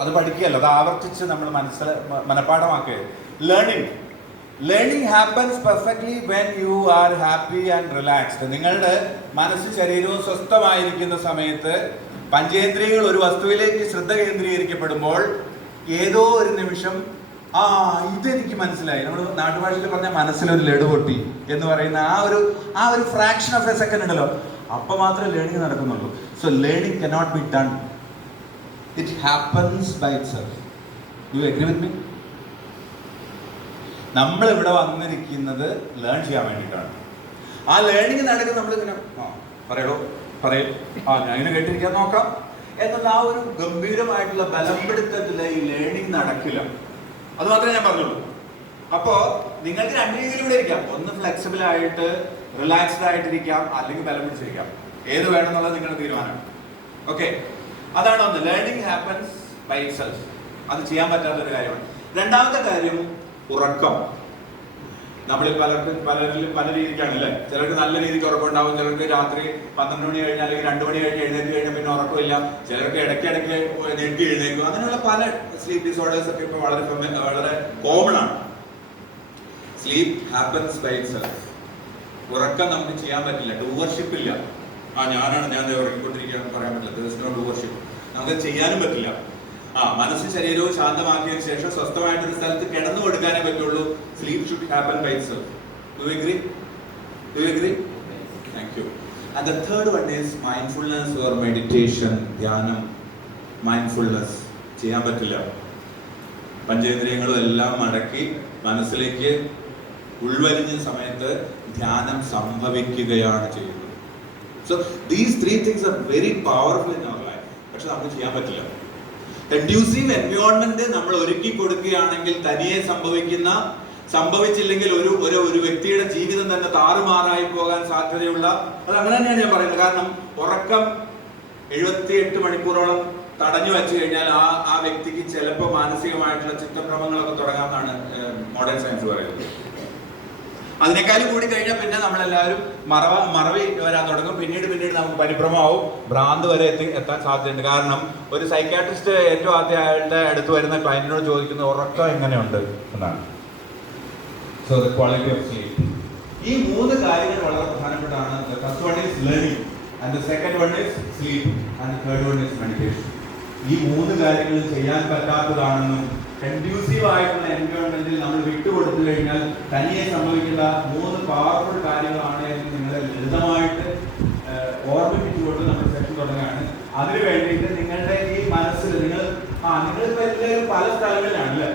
അത് പഠിക്കുകയല്ല, അത് ആവർത്തിച്ച് നമ്മൾ മനഃപ്പാഠമാക്കുക. Learning happens perfectly when you are happy and relaxed. നിങ്ങളുടെ മനസ്സ് ശരീരവും സ്വസ്ഥമായിരിക്കുന്ന സമയത്ത് പഞ്ചേന്ദ്രിയങ്ങൾ ഒരു വസ്തുവിലേക്ക് ശ്രദ്ധ കേന്ദ്രീകരിക്കപ്പെടുമ്പോൾ ഏതോ ഒരു നിമിഷം ഇതെനിക്ക് മനസ്സിലായി. നമ്മൾ നാട്ടുഭാഷയിൽ പറഞ്ഞ മനസ്സിലൊരു ലഡു പൊട്ടി എന്ന് പറയുന്ന ആ ഒരു ഫ്രാക്ഷൻ ഓഫ് എ സെക്കൻഡ് ഉണ്ടല്ലോ, അപ്പം മാത്രമേ ലേണിംഗ് നടക്കുന്നുള്ളൂ. So learning cannot be done, it happens by itself. You agree with me? നമ്മളിവിടെ വന്നിരിക്കുന്നത് ലേൺ ചെയ്യാൻ വേണ്ടിയിട്ടാണ്. ആ ലേണിംഗ് നടക്കുന്ന നമ്മളിങ്ങനെ പറയൂ ഞാൻ ഇങ്ങനെ കേട്ടിരിക്കാൻ നോക്കാം എന്നുള്ള ആ ഒരു ഗംഭീരമായിട്ടുള്ള ബലപ്പെടുത്തത്തിൽ ഈ ലേണിംഗ് നടക്കില്ല. അത് മാത്രമേ ഞാൻ പറഞ്ഞുള്ളൂ. അപ്പോൾ നിങ്ങൾക്ക് രണ്ട് രീതിയിലൂടെ ഇരിക്കാം. ഒന്ന് ഫ്ലെക്സിബിൾ ആയിട്ട് റിലാക്സ്ഡ് ആയിട്ടിരിക്കാം, അല്ലെങ്കിൽ ബലം പിടിച്ചിരിക്കാം. ഏത് വേണമെന്നുള്ളത് നിങ്ങളുടെ തീരുമാനമാണ്. ഓക്കെ, അതാണ് ഒന്ന്. Learning happens by itself. അത് ചെയ്യാൻ പറ്റാത്തൊരു കാര്യമാണ്. രണ്ടാമത്തെ കാര്യം ഉറക്കം. നമ്മളിൽ പലർക്കും പല രീതിക്കാണ് അല്ലേ. ചിലർക്ക് നല്ല രീതിക്ക് ഉറക്കമുണ്ടാവും, ചിലർക്ക് രാത്രി 12 മണി കഴിഞ്ഞാൽ അല്ലെങ്കിൽ 2 മണി കഴിഞ്ഞ് എഴുന്നേറ്റ് കഴിഞ്ഞാൽ പിന്നെ ഉറക്കമില്ല, ചിലർക്ക് ഇടയ്ക്കിടയ്ക്ക് ഞെട്ടി എഴുന്നേക്കും. അങ്ങനെയുള്ള പല സ്ലീപ്പ് ഡിസോർഡേഴ്സ് ഒക്കെ ഇപ്പോൾ വളരെ കോമൺ ആണ്. Sleep happens by itself. ഉറക്കം നമുക്ക് ചെയ്യാൻ പറ്റില്ല, ഡൂവർഷിപ്പ് ഇല്ല. ഞാൻ ഉറങ്ങിക്കൊണ്ടിരിക്കുകയാണ് പറയാൻ പറ്റില്ല. ഡൂവർഷിപ്പ് നമുക്ക് ചെയ്യാനും പറ്റില്ല. മനസ്സും ശരീരവും ശാന്തമാക്കിയതിനു ശേഷം സ്വസ്ഥമായിട്ടൊരു സ്ഥലത്ത് കിടന്നു കൊടുക്കാനേ പറ്റുള്ളൂ. Sleep should happen by itself. Do you agree? Thank you. And the third one is mindfulness or meditation. ധ്യാനം, മൈൻഡ്ഫുൾനെസ് ചെയ്യാൻ പറ്റില്ല. പഞ്ചേന്ദ്രിയങ്ങളും എല്ലാം അടക്കി മനസ്സിലേക്ക് ഉൾവലിഞ്ഞ സമയത്ത് ധ്യാനം സംഭവിക്കുകയാണ് ചെയ്യുന്നത്. So these three things are very powerful in our life. പക്ഷെ നമുക്ക് ചെയ്യാൻ പറ്റില്ല. കൺഡ്യൂസീവ് എൻവയോൺമെന്റ് നമ്മൾ ഒരുക്കി കൊടുക്കുകയാണെങ്കിൽ തനിയെ സംഭവിച്ചില്ലെങ്കിൽ ഒരു വ്യക്തിയുടെ ജീവിതം തന്നെ താറുമാറായി പോകാൻ സാധ്യതയുള്ള, അത് അങ്ങനെ തന്നെയാണ് ഞാൻ പറയുന്നത്. കാരണം ഉറക്കം 78 മണിക്കൂറോളം തടഞ്ഞു വെച്ചു കഴിഞ്ഞാൽ ആ വ്യക്തിക്ക് ചിലപ്പോൾ മാനസികമായിട്ടുള്ള ചിത്തഭ്രമങ്ങളൊക്കെ തുടങ്ങാമെന്നാണ് മോഡേൺ സയൻസ് പറയുന്നത്. അതിനേക്കാളും കൂടി കഴിഞ്ഞാൽ പിന്നെ നമ്മളെല്ലാവരും മറവി വരാൻ തുടങ്ങും. പിന്നീട് നമുക്ക് പരിഭ്രമമാവും, ഭ്രാന്ത് വരെ എത്താൻ സാധ്യതയുണ്ട്. കാരണം ഒരു സൈക്കാട്രിസ്റ്റ് ഏറ്റവും ആദ്യം അയാളുടെ അടുത്ത് വരുന്ന ക്ലയന്റിനോട് ചോദിക്കുന്നത് ഉറക്കം എങ്ങനെയുണ്ട് എന്നാണ്. So the quality of sleep. ഈ 3 കാര്യങ്ങൾ വളരെ പ്രധാനപ്പെട്ടാണ്. The first one is learning, and the second one is sleep, and the third one is meditation. ഈ 3 കാര്യങ്ങൾ ചെയ്യാൻ പറ്റാത്തതാണെന്നും കൺഡ്യൂസീവ് ആയിട്ടുള്ള എൻവയോൺമെന്റിൽ നമ്മൾ വിട്ടുകൊടുത്തു കഴിഞ്ഞാൽ തനിയെ സംഭവിക്കുന്ന 3 പവർഫുൾ കാര്യങ്ങളാണ് എന്ന് നിങ്ങളെ ലളിതമായിട്ട് ഓർമ്മിപ്പിച്ചുകൊണ്ട് നമ്മൾ സെഷൻ തുടങ്ങുകയാണ്. അതിനു വേണ്ടിയിട്ട് നിങ്ങളുടെ ഈ മനസ്സിൽ നിങ്ങളിപ്പോൾ എല്ലാവരും പല സ്ഥലങ്ങളിലാണ് അല്ലേ.